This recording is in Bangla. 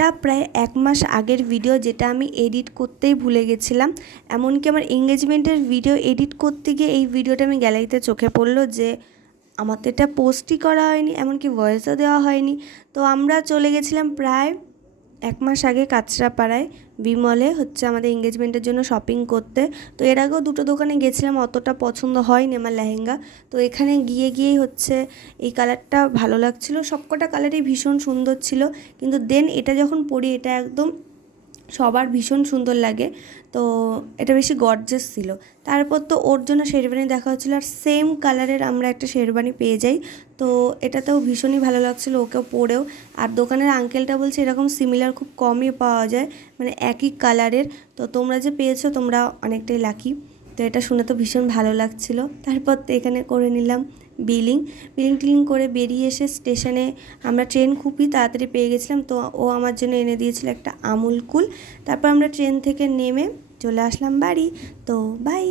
এটা প্রায় 1 মাস আগের ভিডিও, যেটা আমি এডিট করতেই ভুলে গেছিলাম। এমনকি আমার এঙ্গেজমেন্টের ভিডিও এডিট করতে গিয়ে এই ভিডিওটা আমি গ্যালারিতে চোখে পড়লো যে আমার তো এটা পোস্টই করা হয়নি, এমনকি ভয়েসও দেওয়া হয়নি। তো আমরা চলে গেছিলাম প্রায় 1 মাস আগে কাঁচরাপাড়ায় বিমলে আমাদের এঙ্গেজমেন্টের জন্য শপিং করতে। তো এর আগেও দুটো দোকানে গেছিলাম, অতটা পছন্দ হয়নি আমার লেহেঙ্গা। তো এখানে গিয়েই এই কালারটা ভালো লাগছিল, সবকটা কালারই ভীষণ সুন্দর ছিল। কিন্তু দেন এটা যখন পরি এটা একদম সবার ভীষণ সুন্দর লাগে। তো এটা বেশি গর্জাস ছিল। তারপর তো ওর জন্য শেরবানি দেখা হচ্ছিলো, আর সেম কালারের আমরা একটা শেরবানি পেয়ে যাই। তো এটাতেও ভীষণই ভালো লাগছিলো ওকেও পরেও। আর দোকানের আঙ্কেলটা বলছে এরকম সিমিলার খুব কমই পাওয়া যায়, মানে একই কালারের। তো তোমরা যে পেয়েছো তোমরা অনেকটাই লাকি। তো এটা শুনে তো ভীষণ ভালো লাগছিলো। তারপর তো এখানে করে নিলাম বিলিং টিলিং করে বেরিয়ে এসে স্টেশনে আমরা ট্রেন খুবই তাড়াতাড়ি পেয়ে গেছিলাম। তো ও আমার জন্য এনে দিয়েছিল একটা আমুল কুল। তারপর আমরা ট্রেন থেকে নেমে চলে আসলাম বাড়ি। তো বাই।